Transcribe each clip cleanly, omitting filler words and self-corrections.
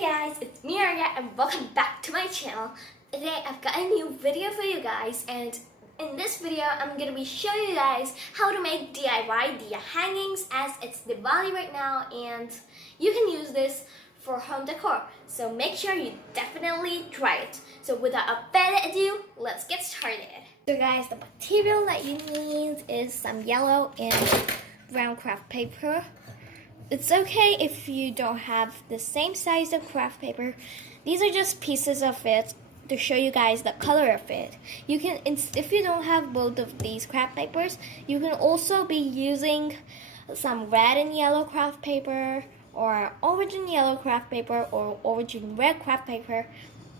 Hey guys, it's me Arya and welcome back to my channel. Today I've got a new video for you guys, and in this video I'm going to be showing you guys how to make DIY Diya hangings, as it's Diwali right now and you can use this for home decor. So make sure you definitely try it. So without further ado, let's get started. So guys, the material that you need is some yellow and brown craft paper. It's okay if you don't have the same size of craft paper. These are just pieces of it to show you guys the color of it. You can, if you don't have both of these craft papers, you can also be using some red and yellow craft paper, or orange and yellow craft paper, or orange and red craft paper.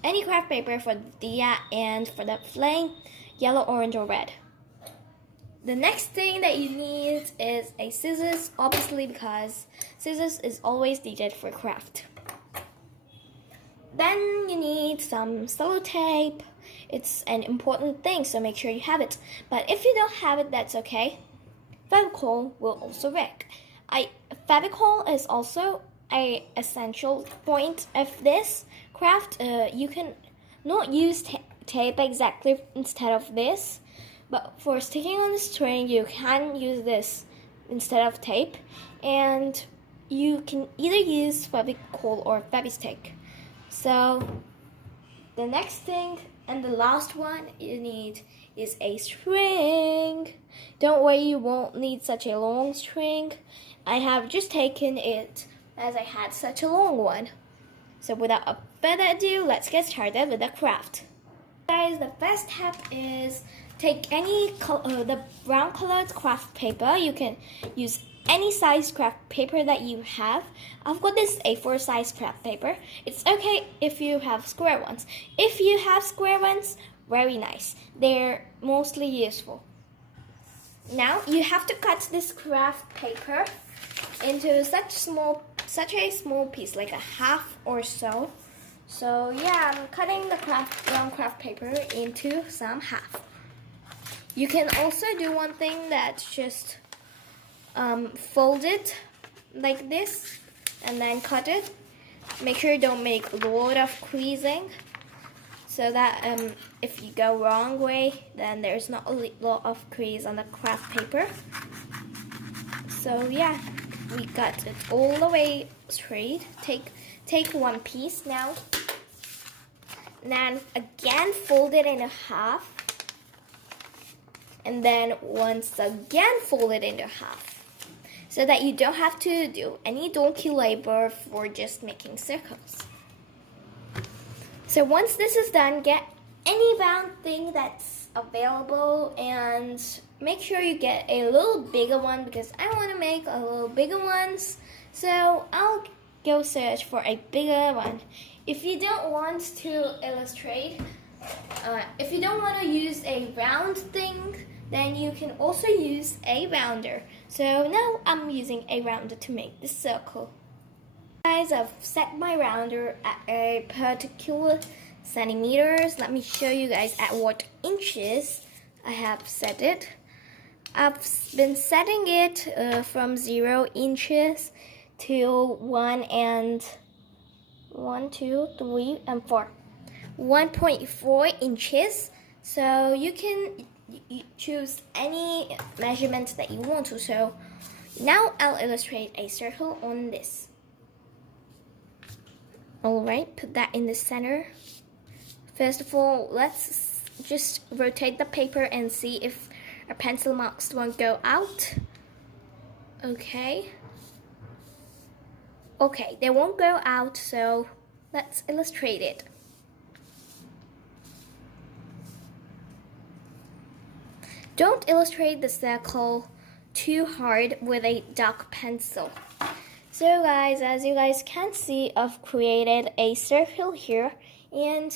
Any craft paper for the diya and for the flame, yellow, orange, or red. The next thing that you need is a scissors, obviously, because scissors is always needed for craft. Then you need some sellotape. It's an important thing, so make sure you have it. But if you don't have it, that's okay. Fevicol will also work. Fevicol is also an essential point of this craft. You can not use tape exactly instead of this. But for sticking on the string, you can use this instead of tape. And you can either use Fevicol or Fevistick. So the next thing and the last one you need is a string. Don't worry, you won't need such a long string. I have just taken it as I had such a long one. So without further ado, let's get started with the craft. Guys, the first step is take any the brown colored craft paper. You can use any size craft paper that you have. I've got this A4 size craft paper. It's okay if you have square ones. If you have square ones, very nice. They're mostly useful. Now you have to cut this craft paper into such a small piece, like a half or so. So yeah, I'm cutting the brown craft paper into some half. You can also do one thing that's just fold it like this and then cut it. Make sure you don't make a lot of creasing, so that if you go wrong way, then there's not a lot of crease on the craft paper. So yeah, we got it all the way straight. Take one piece now, and then again fold it in half, and then once again fold it into half, so that you don't have to do any donkey labor for just making circles. So once this is done, get any round thing that's available and make sure you get a little bigger one, because I want to make a little bigger ones, so I'll go search for a bigger one. If you don't want to illustrate, if you don't want to use a round thing, then you can also use a rounder. So now I'm using a rounder to make this circle. Guys, I've set my rounder at a particular centimeters. Let me show you guys at what inches I have set it. I've been setting it from 0 inches to 1 and 1, 2, 3, and 4. 1.4 inches. So you can choose any measurement that you want to. So now I'll illustrate a circle on this. Alright, put that in the center. First of all, let's just rotate the paper and see if our pencil marks won't go out. Okay, they won't go out, so let's illustrate it. Don't illustrate the circle too hard with a dark pencil. So guys, as you guys can see, I've created a circle here, and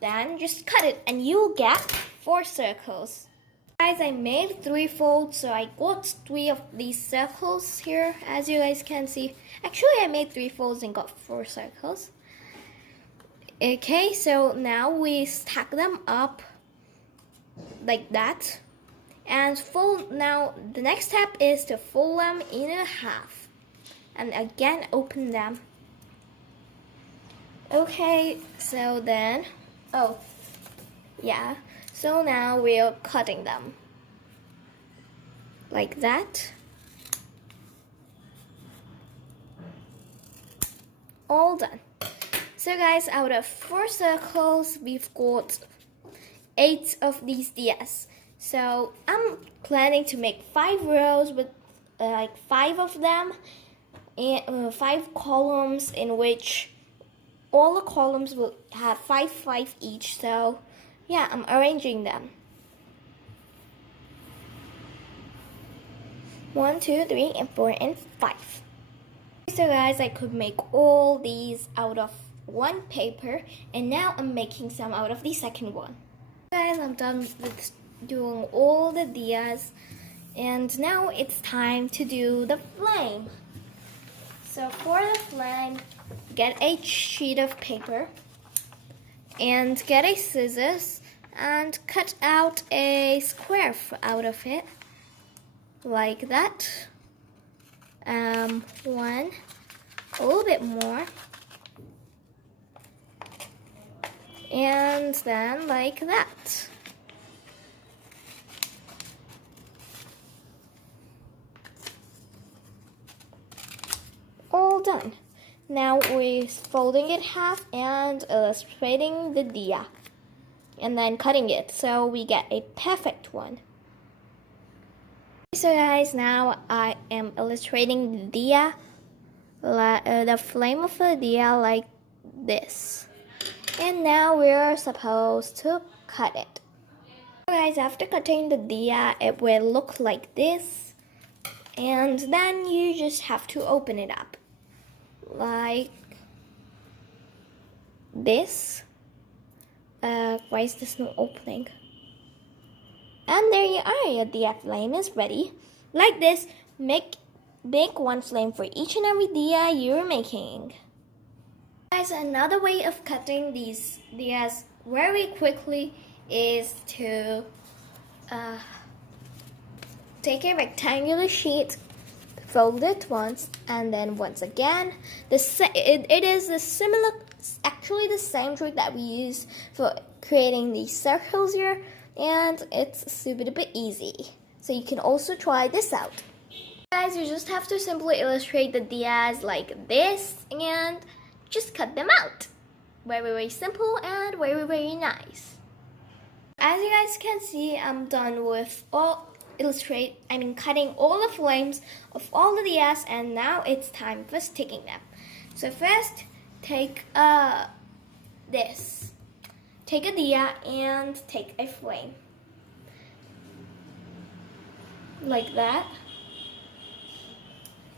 then just cut it and you'll get 4 circles. Guys, I made 3 folds, so I got 3 of these circles here, as you guys can see. Actually, I made 3 folds and got 4 circles. Okay, so now we stack them up like that. And now the next step is to fold them in half. And again, open them. Okay, so then, oh, yeah. So now we're cutting them. Like that. All done. So guys, out of 4 circles, we've got 8 of these diyas. So I'm planning to make 5 rows with like 5 of them, and 5 columns in which all the columns will have 5, 5 each. So yeah, I'm arranging them. 1, 2, 3, and 4, and 5. So guys, I could make all these out of one paper, and now I'm making some out of the second one. Guys, I'm done with doing all the diyas, and now it's time to do the flame. So for the flame, get a sheet of paper and get a scissors and cut out a square out of it, like that. One, a little bit more, and then like that. All done. Now we're folding it half and illustrating the diya, and then cutting it so we get a perfect one. So guys, now I am illustrating the diya, the flame of the diya like this. And now we're supposed to cut it. So guys, after cutting the diya, it will look like this. And then you just have to open it up. Like this. Why is this not opening? And there you are, your diya flame is ready. Like this, make one flame for each and every diya you're making. Guys, another way of cutting these diyas very quickly is to take a rectangular sheet, fold it once, and then once again. It is actually the same trick that we use for creating these circles here, and it's super duper easy. So you can also try this out. Guys, you just have to simply illustrate the diyas like this and just cut them out. Very, very simple and very, very nice. As you guys can see, I'm done with cutting all the flames of all the diyas, and now it's time for sticking them. So first, take this. Take a diya and take a flame. Like that.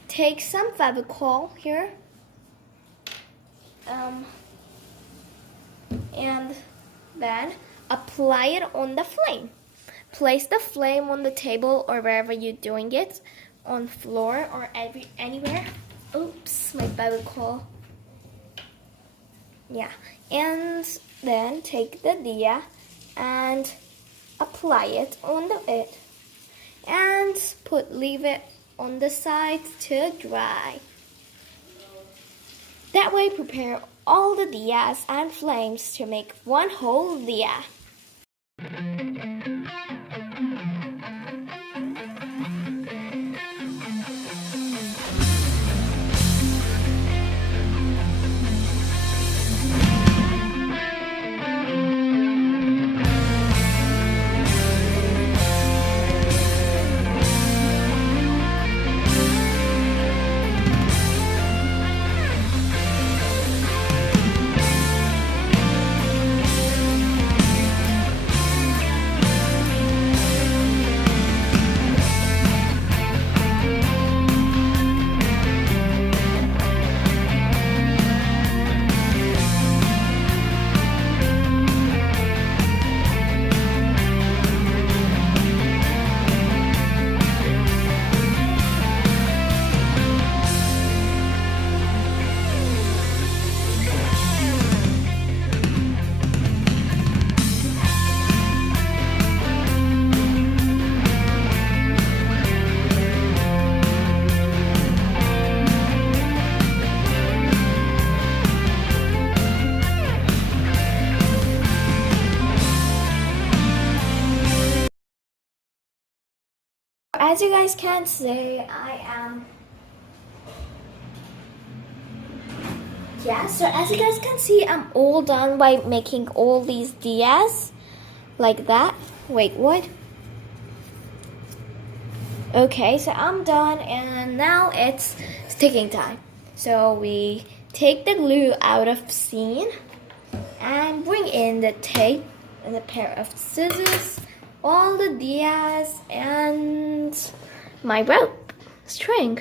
Take some Fevicol here. And then apply it on the flame. Place the flame on the table or wherever you're doing it, on floor or anywhere. Oops, my Fevicol. Yeah, and then take the diya and apply it on it, and leave it on the side to dry. That way, prepare all the diyas and flames to make one whole diya. as you guys can see, so as you guys can see, I'm all done by making all these diyas like that. Wait, what? Okay, so I'm done, and now it's sticking time. So we take the glue out of scene and bring in the tape and a pair of scissors, all the diyas, and my rope string.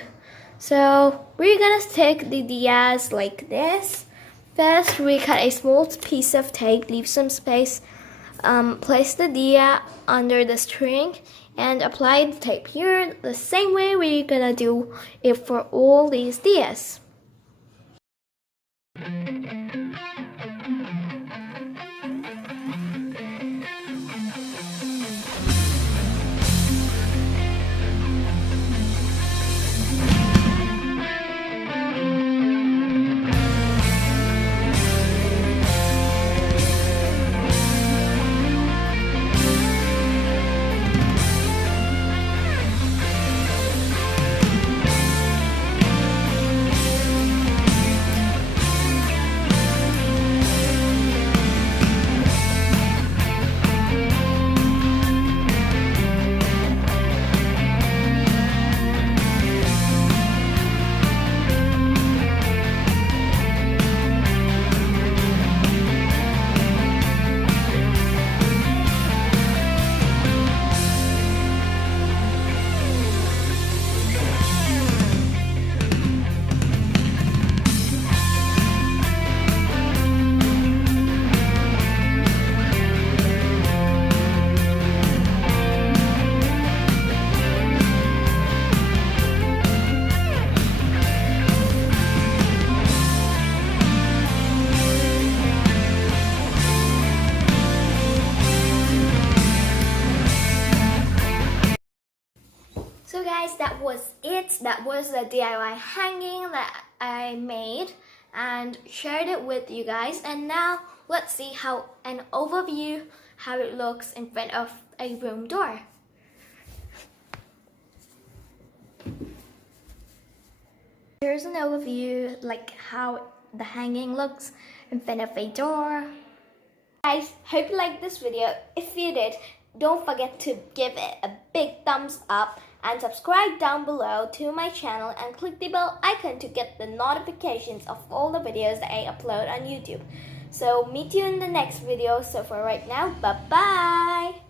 So we're gonna stick the diyas like this. First, we cut a small piece of tape, leave some space, place the diya under the string, and apply the tape here the same way we're gonna do it for all these diyas. So guys, that was it. That was the DIY hanging that I made and shared it with you guys. And now let's see how an overview how it looks in front of a room door. Here's an overview like how the hanging looks in front of a door. Guys, hope you liked this video. If you did, don't forget to give it a big thumbs up and subscribe down below to my channel and click the bell icon to get the notifications of all the videos that I upload on YouTube. So meet you in the next video. So for right now, bye bye.